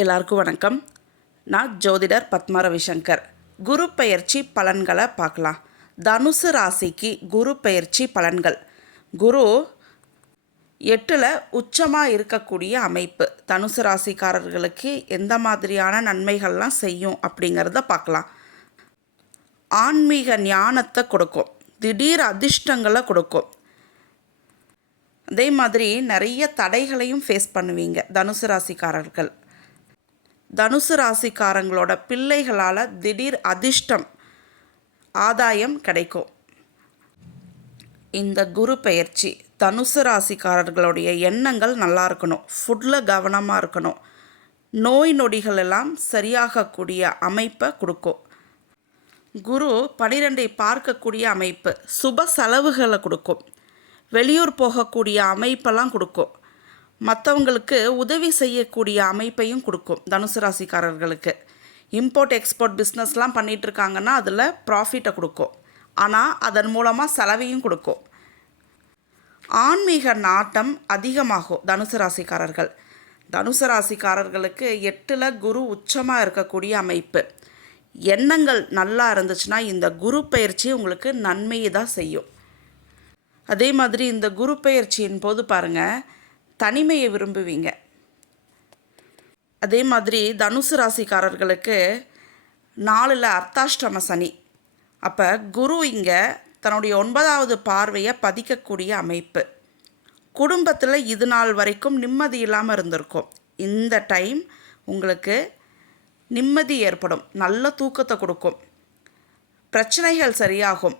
எல்லாருக்கும் வணக்கம். நான் ஜோதிடர் பத்மா ரவிசங்கர். குரு பெயர்ச்சி பலன்களை பார்க்கலாம். தனுசு ராசிக்கு குரு பெயர்ச்சி பலன்கள். குரு 8ல் உச்சமாக இருக்கக்கூடிய அமைப்பு தனுசு ராசிக்காரர்களுக்கு எந்த மாதிரியான நன்மைகள்லாம் செய்யும் அப்படிங்கிறத பார்க்கலாம். ஆன்மீக ஞானத்தை கொடுக்கும், திடீர் அதிர்ஷ்டங்களை கொடுக்கும். அதே மாதிரி நிறைய தடைகளையும் ஃபேஸ் பண்ணுவீங்க தனுசு ராசிக்காரர்கள். தனுசு ராசிக்காரங்களோட பிள்ளைகளால் திடீர் அதிர்ஷ்டம், ஆதாயம் கிடைக்கும். இந்த குரு பெயர்ச்சி தனுசு ராசிக்காரர்களுடைய எண்ணங்கள் நல்லா இருக்கணும், ஃபுட்டில் கவனமாக இருக்கணும், நோய் நொடிகள் எல்லாம் சரியாகக்கூடிய அமைப்பை கொடுக்கும். குரு 12ஐ பார்க்கக்கூடிய அமைப்பு சுப செலவுகளை கொடுக்கும், வெளியூர் போகக்கூடிய அமைப்பெல்லாம் கொடுக்கும், மற்றவங்களுக்கு உதவி செய்யக்கூடிய அமைப்பையும் கொடுக்கும். தனுசு ராசிக்காரர்களுக்கு இம்போர்ட் எக்ஸ்போர்ட் பிஸ்னஸ்லாம் பண்ணிகிட்ருக்காங்கன்னா அதில் ப்ராஃபிட்டை கொடுக்கும், ஆனால் அதன் மூலமாக செலவையும் கொடுக்கும். ஆன்மீக நாட்டம் அதிகமாகும் தனுசு ராசிக்காரர்கள். தனுசு ராசிக்காரர்களுக்கு 8ல் குரு உச்சமாக இருக்கக்கூடிய அமைப்பு. எண்ணங்கள் நல்லா இருந்துச்சுன்னா இந்த குரு பெயர்ச்சி உங்களுக்கு நன்மையை தான் செய்யும். அதே மாதிரி இந்த குரு பெயர்ச்சியின் போது பாருங்கள், தனிமையை விரும்புவீங்க. அதே மாதிரி தனுசு ராசிக்காரர்களுக்கு 4ல் அர்த்தாஷ்டம சனி. அப்போ குரு இங்கே தன்னுடைய 9வது பார்வையை பதிக்கக்கூடிய அமைப்பு. குடும்பத்தில் இது நாள் வரைக்கும் நிம்மதி இல்லாமல் இருந்திருக்கும். இந்த டைம் உங்களுக்கு நிம்மதி ஏற்படும், நல்ல தூக்கத்தை கொடுக்கும், பிரச்சனைகள் சரியாகும்.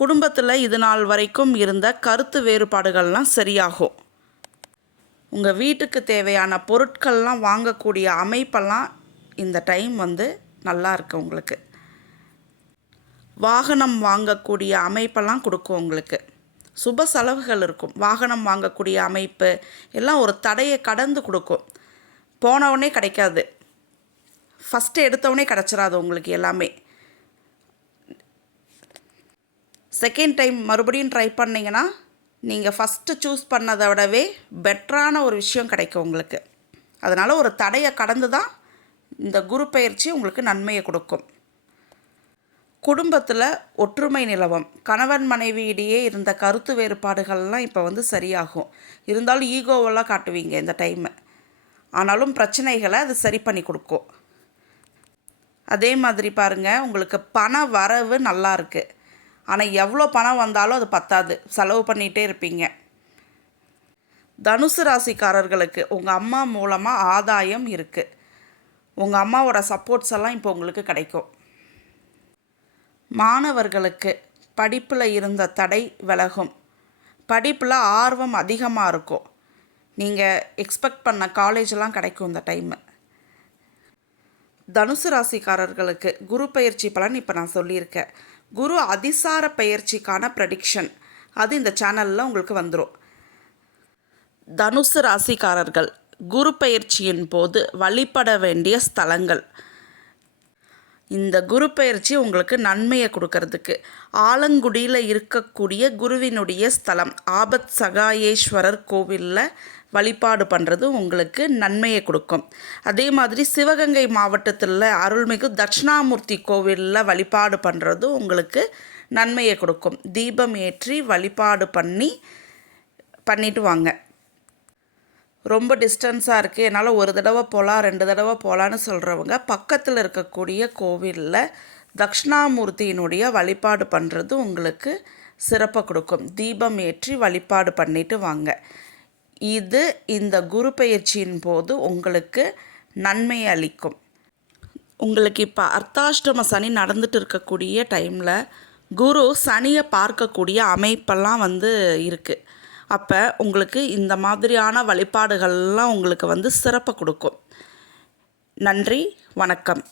குடும்பத்தில் இது நாள் வரைக்கும் இருந்த கருத்து வேறுபாடுகள்லாம் சரியாகும். உங்கள் வீட்டுக்கு தேவையான பொருட்கள்லாம் வாங்கக்கூடிய அமைப்பெல்லாம் இந்த டைம் நல்லா இருக்குது உங்களுக்கு. வாகனம் வாங்கக்கூடிய அமைப்பெல்லாம் கொடுக்கும் உங்களுக்கு. சுப செலவுகள் இருக்கும். வாகனம் வாங்கக்கூடிய அமைப்பு எல்லாம் ஒரு தடையை கடந்து கொடுக்கும். போனவுடனே கிடைக்காது, ஃபஸ்ட்டு எடுத்தவுடனே கிடச்சிடாது உங்களுக்கு எல்லாமே. செகண்ட் டைம் மறுபடியும் ட்ரை பண்ணிங்கன்னா நீங்கள் ஃபஸ்ட்டு சூஸ் பண்ணதை விடவே பெட்டரான ஒரு விஷயம் கிடைக்கும் உங்களுக்கு. அதனால் ஒரு தடையை கடந்து தான் இந்த குரு பெயர்ச்சி உங்களுக்கு நன்மையை கொடுக்கும். குடும்பத்தில் ஒற்றுமை நிலவும். கணவன் மனைவியிடையே இருந்த கருத்து வேறுபாடுகள்லாம் இப்போ சரியாகும். இருந்தாலும் ஈகோவெல்லாம் காட்டுவீங்க இந்த டைமு. ஆனாலும் பிரச்சனைகளை அது சரி பண்ணி கொடுக்கும். அதே மாதிரி பாருங்கள், உங்களுக்கு பண வரவு நல்லா இருக்குது. ஆனால் எவ்வளோ பணம் வந்தாலும் அது பத்தாது, செலவு பண்ணிகிட்டே இருப்பீங்க. தனுசு ராசிக்காரர்களுக்கு உங்கள் அம்மா மூலமாக ஆதாயம் இருக்குது. உங்கள் அம்மாவோட சப்போர்ட்ஸ் எல்லாம் இப்போ உங்களுக்கு கிடைக்கும். மாணவர்களுக்கு படிப்பில் இருந்த தடை விலகும். படிப்பில் ஆர்வம் அதிகமாக இருக்கும். நீங்கள் எக்ஸ்பெக்ட் பண்ண காலேஜெலாம் கிடைக்கும் இந்த டைமு. தனுசு ராசிக்காரர்களுக்கு குரு பெயர்ச்சி பலன் இப்போ நான் சொல்லியிருக்கேன். குரு அதிசார பெயர்ச்சிக்கான ப்ரெடிக்ஷன் அது இந்த சேனலில் உங்களுக்கு வந்துடும். தனுசு ராசிக்காரர்கள் குரு பெயர்ச்சியின் போது வழிபட வேண்டிய ஸ்தலங்கள். இந்த குரு பெயர்ச்சி உங்களுக்கு நன்மையை கொடுக்கறதுக்கு ஆலங்குடியில் இருக்கக்கூடிய குருவினுடைய ஸ்தலம் ஆபத் சகாயேஸ்வரர் கோவிலில் வழிபாடு பண்ணுறது உங்களுக்கு நன்மையை கொடுக்கும். அதே மாதிரி சிவகங்கை மாவட்டத்தில் அருள்மிகு தட்சிணாமூர்த்தி கோவிலில் வழிபாடு பண்ணுறது உங்களுக்கு நன்மையை கொடுக்கும். தீபம் ஏற்றி வழிபாடு பண்ணிட்டு வாங்க. ரொம்ப டிஸ்டன்ஸாக இருக்குது, என்னால் ஒரு தடவை போகலாம் 2 தடவை போகலான்னு சொல்கிறவங்க பக்கத்தில் இருக்கக்கூடிய கோவிலில் தட்சிணாமூர்த்தியினுடைய வழிபாடு பண்ணுறது உங்களுக்கு சிறப்பை கொடுக்கும். தீபம் ஏற்றி வழிபாடு பண்ணிட்டு வாங்க. இது இந்த குரு பெயர்ச்சியின் போது உங்களுக்கு நன்மையை அளிக்கும். உங்களுக்கு இப்போ அர்த்தாஷ்டம சனி நடந்துட்டு இருக்கக்கூடிய டைமில் குரு சனியை பார்க்கக்கூடிய அமைப்பெல்லாம் இருக்குது. அப்போ உங்களுக்கு இந்த மாதிரியான வழிபாடுகள்லாம் உங்களுக்கு சிறப்பை கொடுக்கும். நன்றி, வணக்கம்.